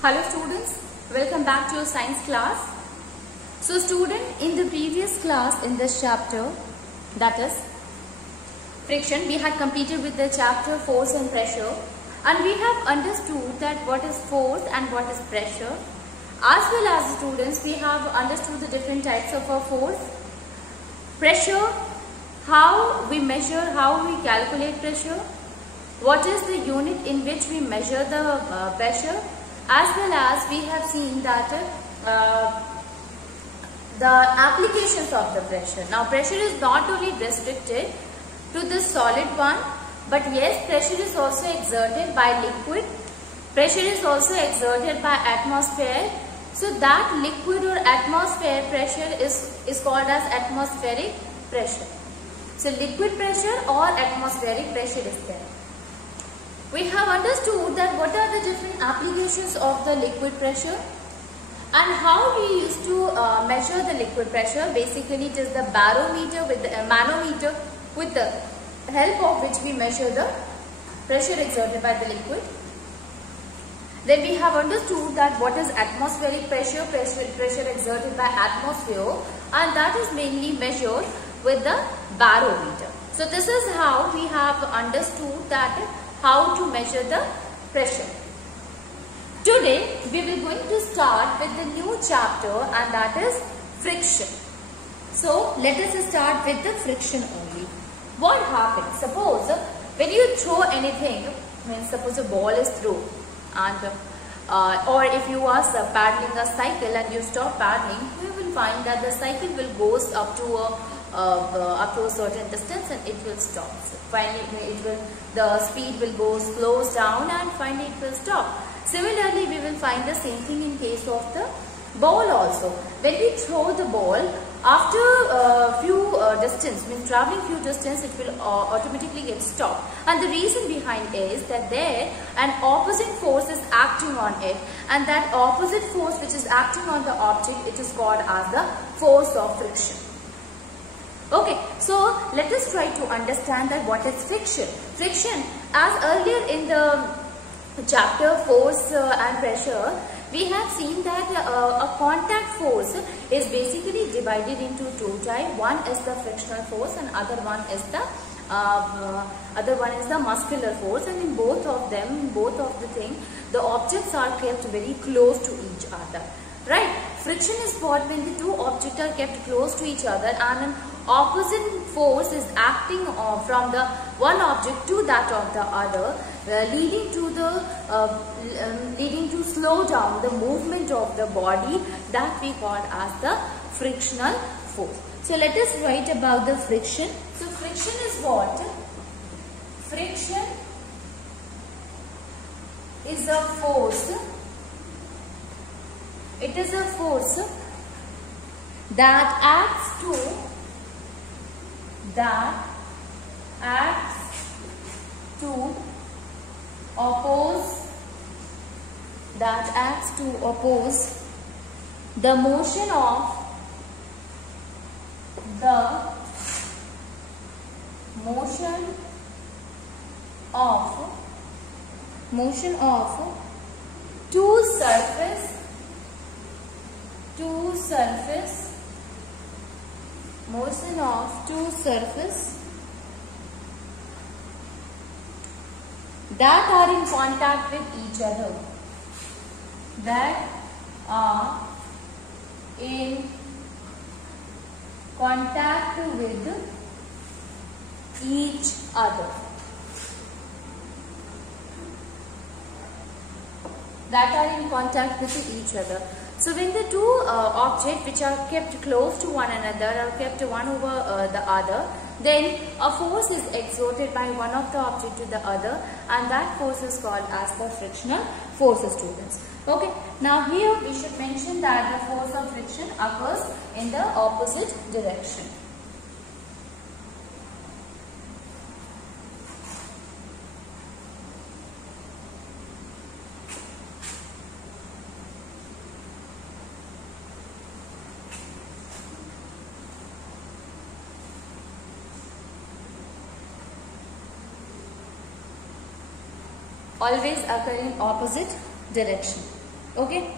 Hello students, welcome back to your science class. So student, in the previous class in this chapter, that is friction, we had completed with the chapter force and pressure, and we have understood that what is force and what is pressure. As well as students, we have understood the different types of a force, pressure, how we measure, how we calculate pressure, what is the unit in which we measure the pressure, as well as we have seen that the applications of the pressure. Now pressure is not only restricted to the solid one, but yes, pressure is also exerted by liquid, pressure is also exerted by atmosphere. So that liquid or atmosphere pressure is called as atmospheric pressure. So liquid pressure or atmospheric pressure is there. We have understood that what are the different applications of the liquid pressure and how we used to measure the liquid pressure. Basically, it is the barometer with the manometer, with the help of which we measure the pressure exerted by the liquid. Then we have understood that what is atmospheric pressure, pressure exerted by atmosphere, and that is mainly measured with the barometer. So this is how we have understood that how to measure the pressure. Today we will going to start with the new chapter, and that is friction. So let us start with the friction only. What happens? Suppose when you throw anything, suppose a ball is thrown, and or if you are paddling a cycle and you stop paddling, you will find that the cycle will goes up to a certain distance and it will stop. So finally, the speed will go slows down and finally it will stop. Similarly, we will find the same thing in case of the ball also. When we throw the ball, after few distance, when traveling few distance, it will automatically get stopped. And the reason behind is that there an opposite force is acting on it, and that opposite force which is acting on the object, it is called as the force of friction. Okay, so let us try to understand that what is friction. Friction, as earlier in the chapter force and pressure, we have seen that a contact force is basically divided into two types. One is the frictional force and other one is the muscular force, and in both of them, both of the things, the objects are kept very close to each other. Right? Friction is what when the two objects are kept close to each other and an opposite force is acting from the one object to that of the other, leading to slow down the movement of the body, that we call as the frictional force. So let us write about the friction. So friction is what? Friction is a force. It is a force that acts to oppose the motion of two surface that are in contact with each other. That are in contact with each other. That are in contact with each other. So when the two objects which are kept close to one another are kept one over the other, then a force is exerted by one of the object to the other, and that force is called as the frictional force, students. Okay, now here we should mention that the force of friction occurs in the opposite direction. always occur in opposite direction. Okay.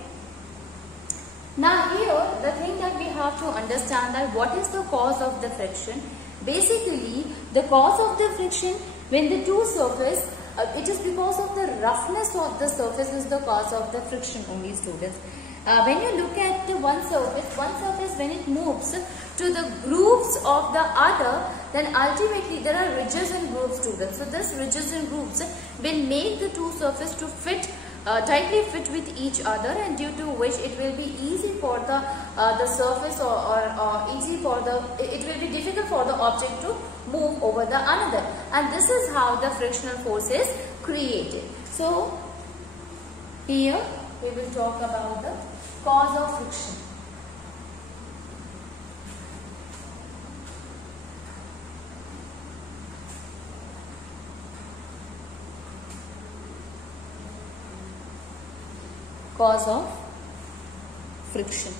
Now here the thing that we have to understand that what is the cause of the friction. Basically the cause of the friction when the two surface, it is because of the roughness of the surface is the cause of the friction only, students. When you look at the one surface when it moves to the grooves of the other, then ultimately there are ridges and grooves, students. So this ridges and grooves will make the two surfaces to fit tightly fit with each other, and due to which it will be easy for the surface or easy for the, it will be difficult for the object to move over the another, and this is how the frictional force is created. So here we will talk about the cause of friction. Cause of friction.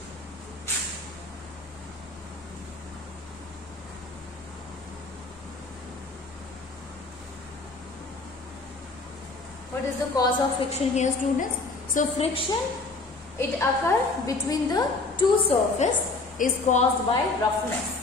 What is the cause of friction here, students? So friction, it occurs between the two surfaces, is caused by roughness.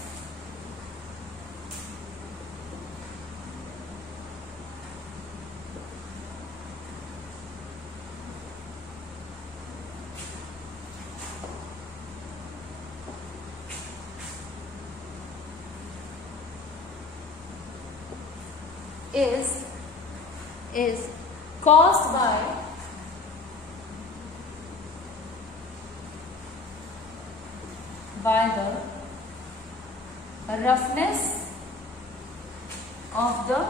Is caused by the roughness of the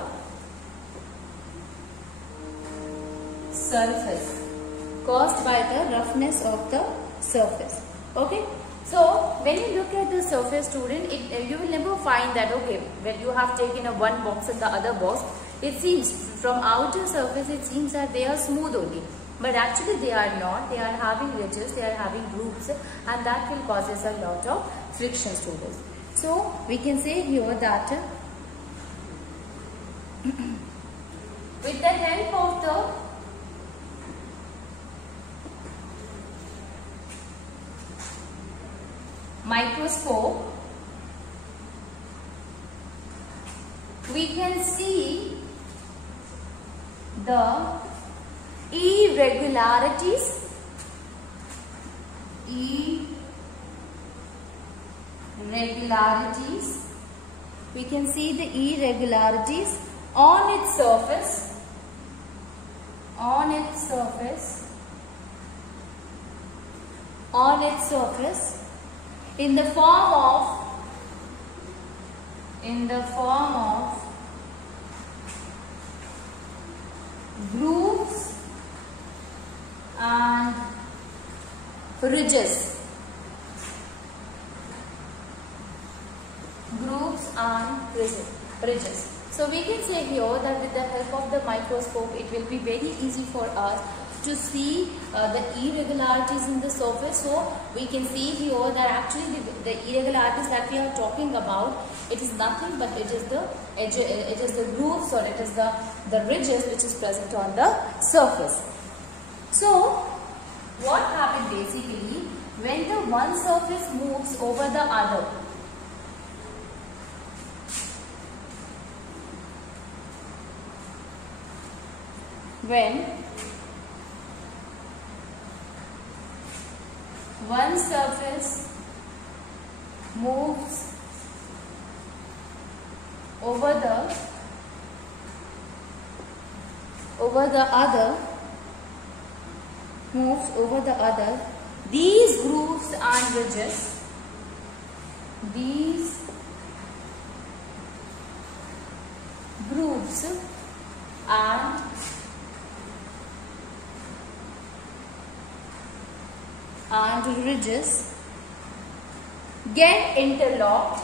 surface. Caused by the roughness of the surface. Okay. So when you look at the surface, student, you will never find that, okay, when you have taken a one box and the other box, it seems from outer surface it seems that they are smooth only, but actually they are not. They are having ridges, they are having grooves, and that will causes a lot of friction, students. So we can say here that with the help of the microscope, we can see the irregularities we can see the irregularities on its surface in the form of grooves and ridges. So we can say here that with the help of the microscope, it will be very easy for us to see the irregularities in the surface. So we can see here that actually the irregularities that we are talking about, it is nothing but it is the edge, it is the grooves, or it is the ridges which is present on the surface. So what happens basically when the one surface moves over the other? When one surface moves over the other, these grooves and ridges, and ridges gets interlocked,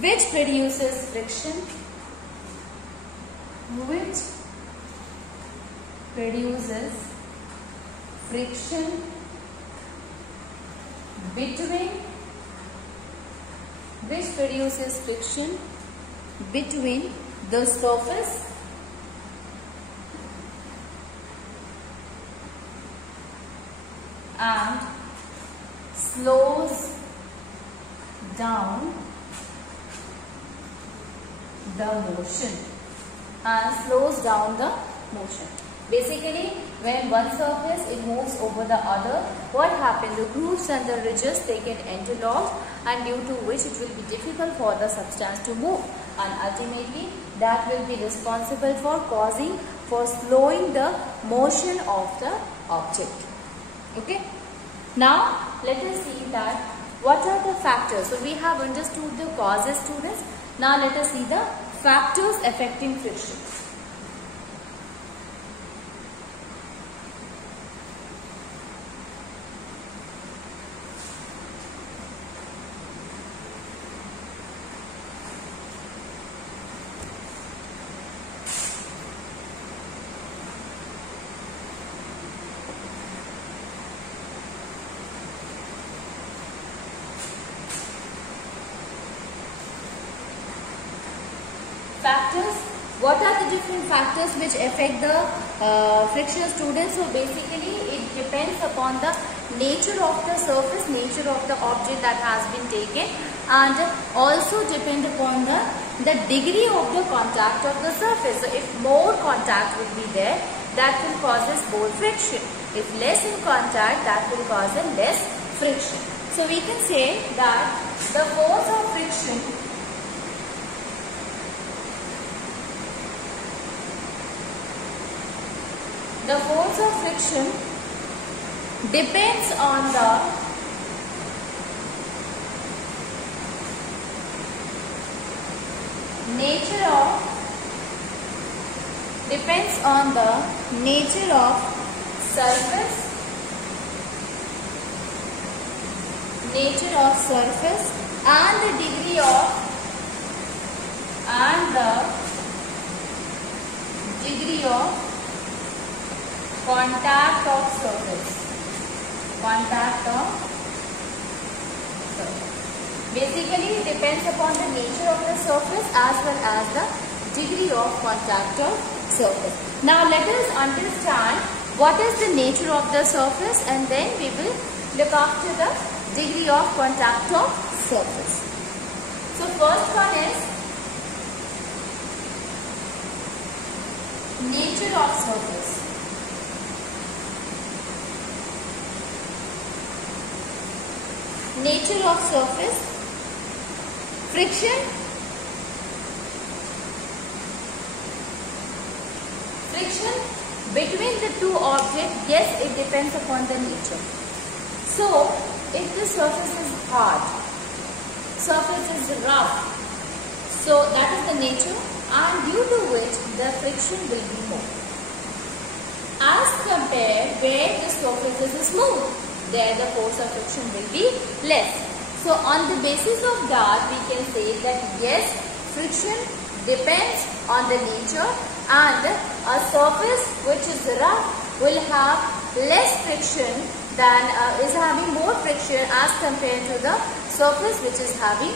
which produces friction, which produces friction between the surface and slows down the motion. Basically, when one surface it moves over the other, what happens? The grooves and the ridges they get interlocked, and due to which it will be difficult for the substance to move, and ultimately that will be responsible for slowing the motion of the object. Okay. Now let us see that what are the factors. So we have understood the causes, students. Now let us see the factors affecting friction. Factors. What are the different factors which affect the friction, students? So basically it depends upon the nature of the surface, nature of the object that has been taken, and also depend upon the degree of the contact of the surface. So if more contact will be there, that will causes more friction. If less in contact, that will cause a less friction. So we can say that the force of friction depends on the nature of surface and the degree of contact of surface. Basically it depends upon the nature of the surface as well as the degree of contact of surface. Now let us understand what is the nature of the surface, and then we will look after the degree of contact of surface. So first one is nature of surface. Nature of surface. Friction between the two objects, yes, it depends upon the nature. So if the surface is hard, surface is rough, so that is the nature, and due to which the friction will be more. As compared where the surface is smooth, there the force of friction will be less. So on the basis of that, we can say that yes, friction depends on the nature, and a surface which is rough will have less friction than is having more friction as compared to the surface which is having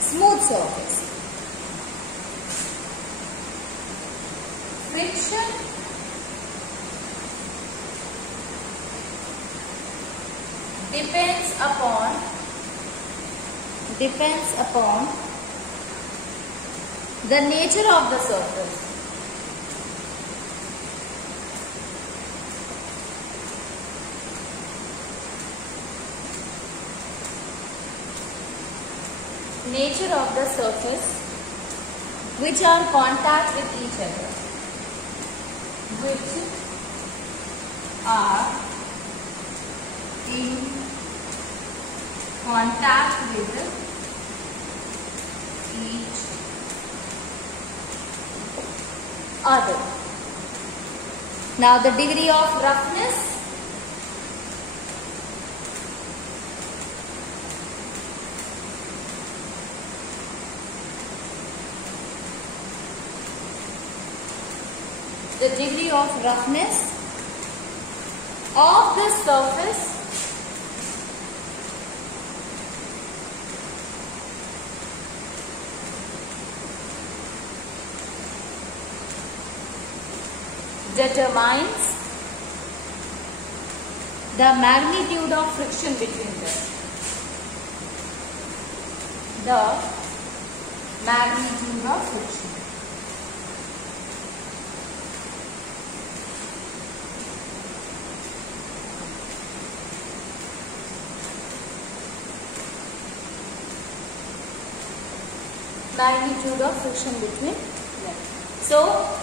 smooth surface. Friction depends upon the nature of the surface. Nature of the surface which are in contact with each other. Which are in contact with each other. Now the degree of roughness. The degree of roughness of the surface determines the magnitude of friction between them. The magnitude of friction. Magnitude of friction between them. So,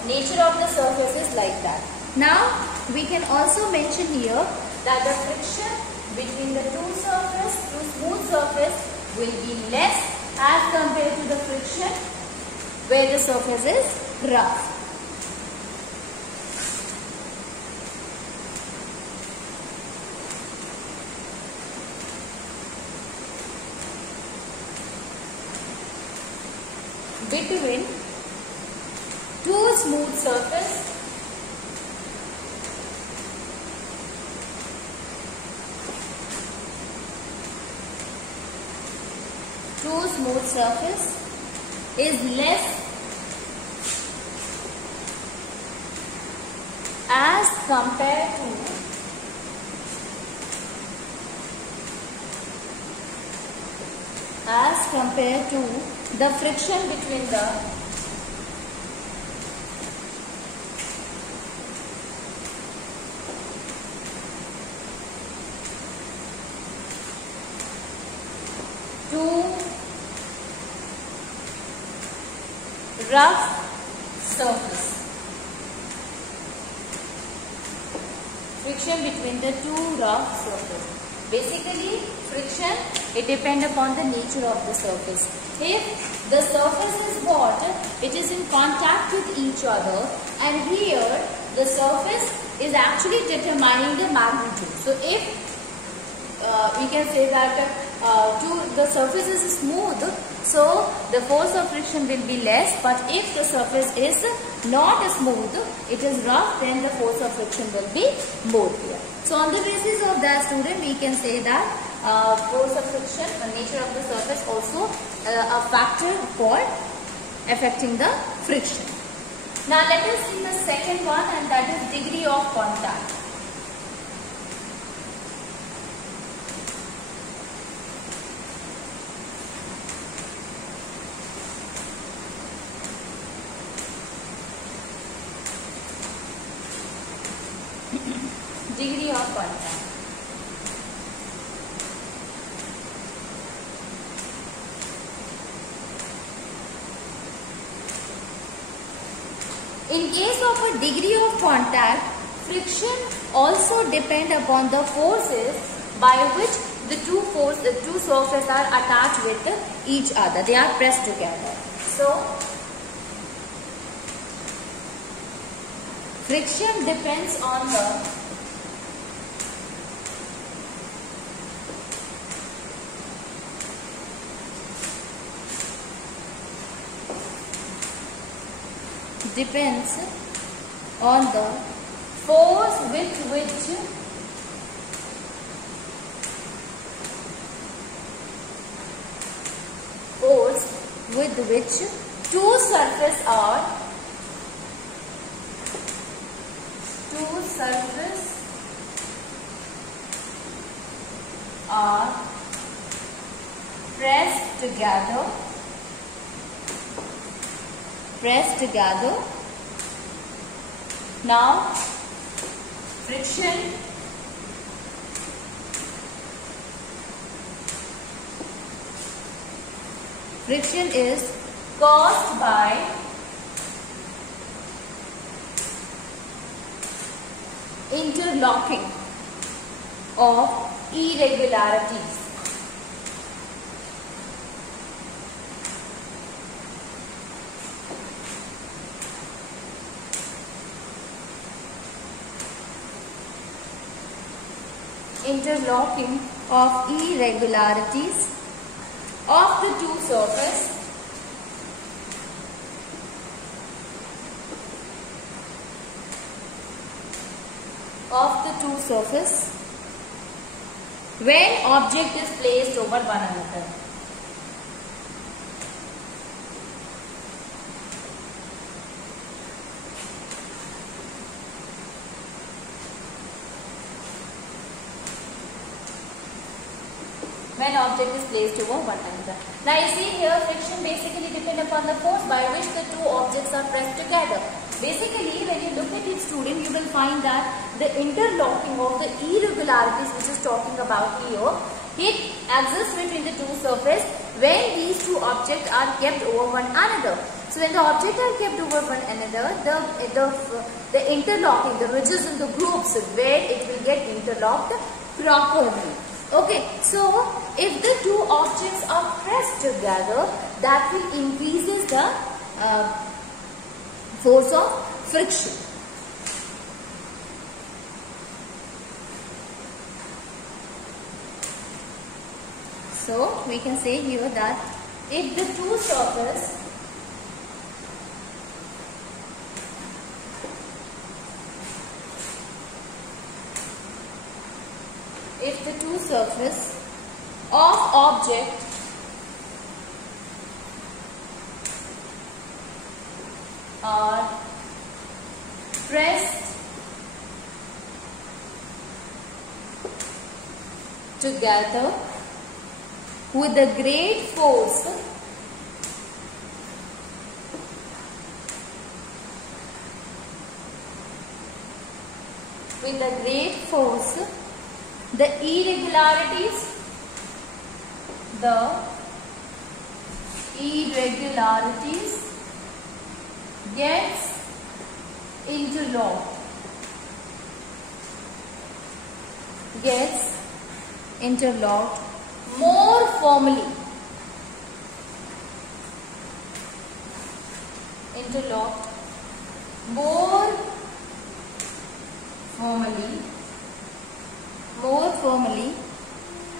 nature of the surface is like that. Now, we can also mention here that the friction between the two smooth surface will be less as compared to the friction where the surface is rough. Between two smooth surface is less as compared to the friction between the two rough surface. Friction between the two rough surfaces. Basically, friction, it depends upon the nature of the surface. If the surface is what? It is in contact with each other, and here the surface is actually determining the magnitude. So, if we can say that the surface is smooth, so the force of friction will be less, but if the surface is not smooth, it is rough, then the force of friction will be more here. So on the basis of that, student, we can say that force of friction, nature of the surface, also a factor for affecting the friction. Now let us see the second one, and that is degree of contact. Degree of contact. In case of a degree of contact, friction also depends upon the forces by which the two surfaces are attached with each other. They are pressed together. So, friction depends on the force with which two surfaces are pressed together. Now, friction is caused by interlocking of irregularities. Interlocking of irregularities of the two surfaces when object is placed over one another. when object is placed over one another. Now you see here, friction basically depends upon the force by which the two objects are pressed together. Basically, when you look at it, student, you will find that the interlocking of the irregularities which is talking about here, it exists between the two surfaces when these two objects are kept over one another. So when the objects are kept over one another, the interlocking, the ridges and the groups where it will get interlocked properly. Okay, so if the two objects are pressed together, that will increases the force of friction. So we can say here that if the two surfaces of object are pressed together with a great force, the irregularities gets interlocked more firmly.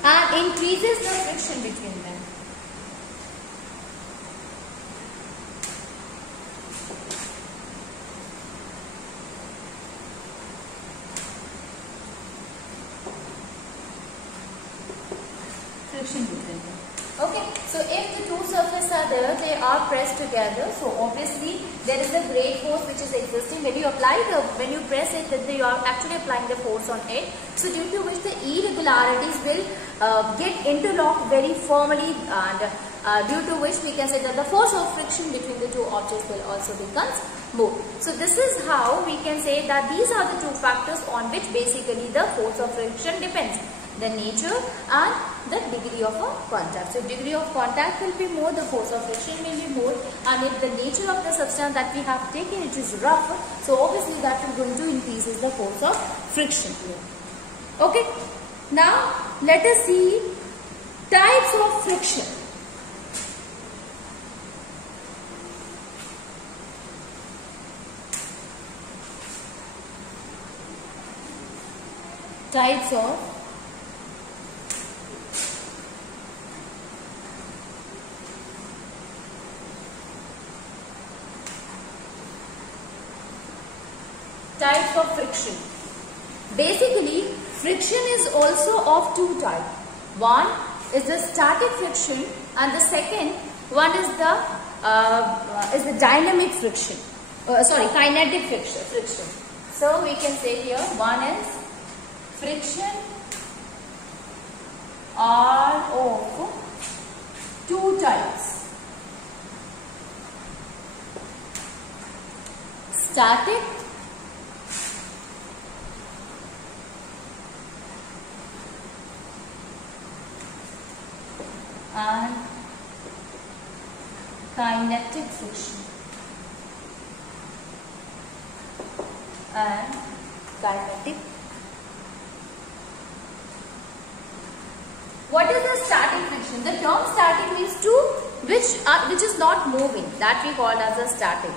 And increases the friction between them. Okay, so if the two surfaces are there, they are pressed together. So obviously there is a great force which is existing. When you press it, that you are actually applying the force on it. So due to which the irregularities will get interlocked very firmly, and due to which we can say that the force of friction between the two objects will also becomes more. So this is how we can say that these are the two factors on which basically the force of friction depends. The nature and the degree of a contact. So degree of contact will be more, the force of friction will be more, and if the nature of the substance that we have taken, it is rough, so obviously that is going to increases the force of friction. Okay, now let us see types of friction. Types of friction. Basically, friction is also of two types. One is the static friction, and the second one is the dynamic friction. Kinetic friction. So we can say here, one is friction are of two types: static and kinetic friction. What is the static friction? The term static means which is not moving, that we call as a static.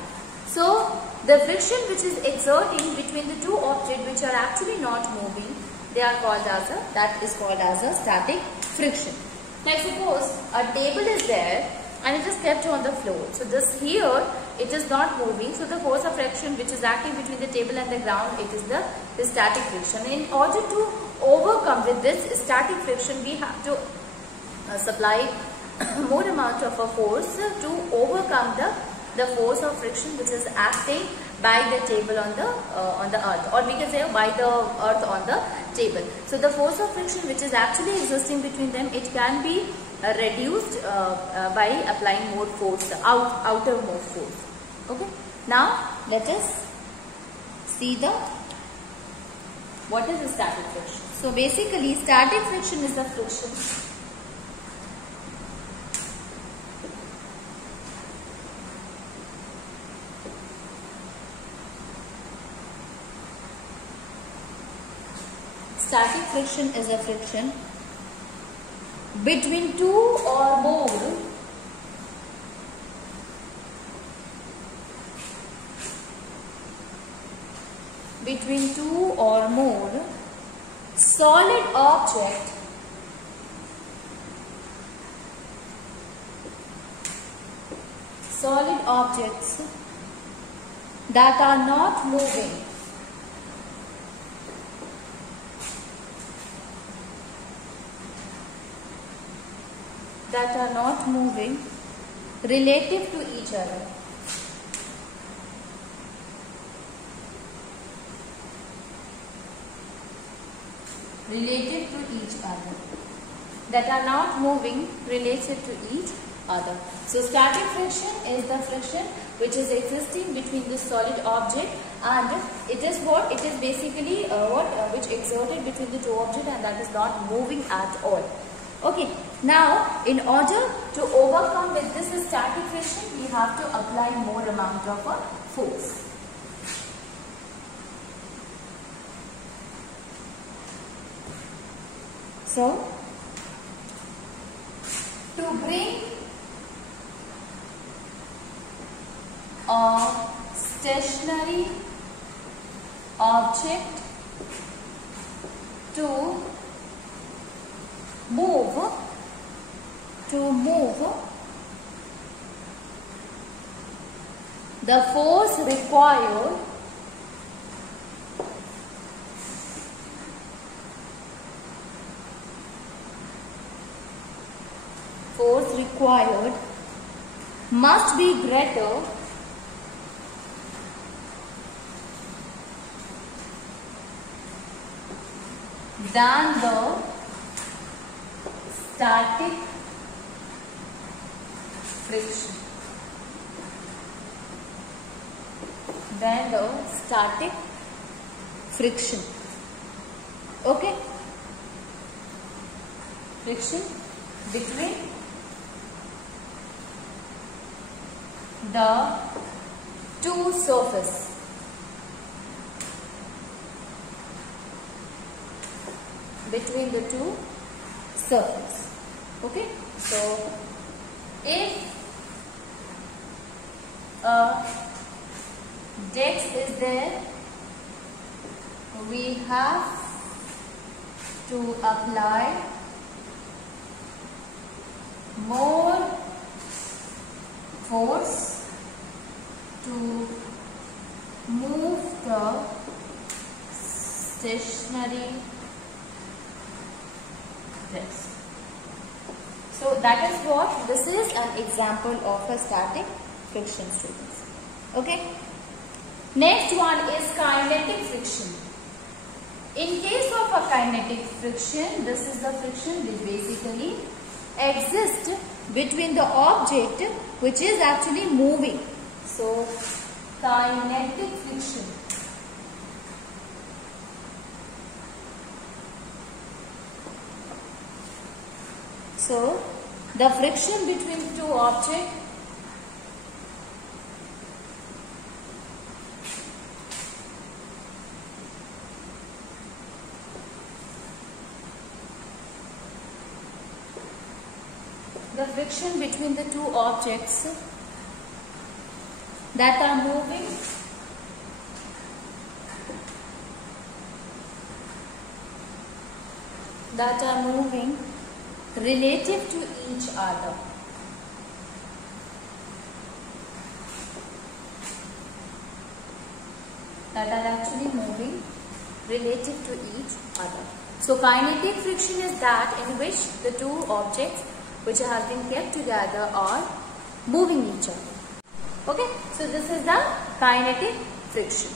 So the friction which is exerting between the two objects which are actually not moving, that is called as a static friction. Now suppose a table is there and it is kept on the floor. So this here, it is not moving. So the force of friction which is acting between the table and the ground, it is the static friction. In order to overcome with this static friction, we have to supply more amount of a force to overcome the force of friction which is acting by the table on the earth, or we can say by the earth on the table. So the force of friction which is actually existing between them, it can be reduced by applying more force, outermost force. Okay. Now let us see what is the static friction. So basically static friction is the friction is a friction between two or more solid objects that are not moving relative to each other. That are not moving relative to each other. So static friction is the friction which is existing between the solid object, and it is basically which exerted between the two objects, and that is not moving at all. Okay, now in order to overcome with this static friction, we have to apply more amount of a force. So to bring a stationary object to move, the force required must be greater than the static friction. Okay, friction between the two surfaces. Okay, so if a desk is there, we have to apply more force to move the stationary desk. So that is what, this is an example of a static friction, students. Okay. Next one is kinetic friction. In case of a kinetic friction, this is the friction which basically exists between the object which is actually moving. So kinetic friction. So the friction between two objects that are moving relative to each other. So kinetic friction is that in which the two objects which have been kept together are moving each other. Okay, so this is the kinetic friction.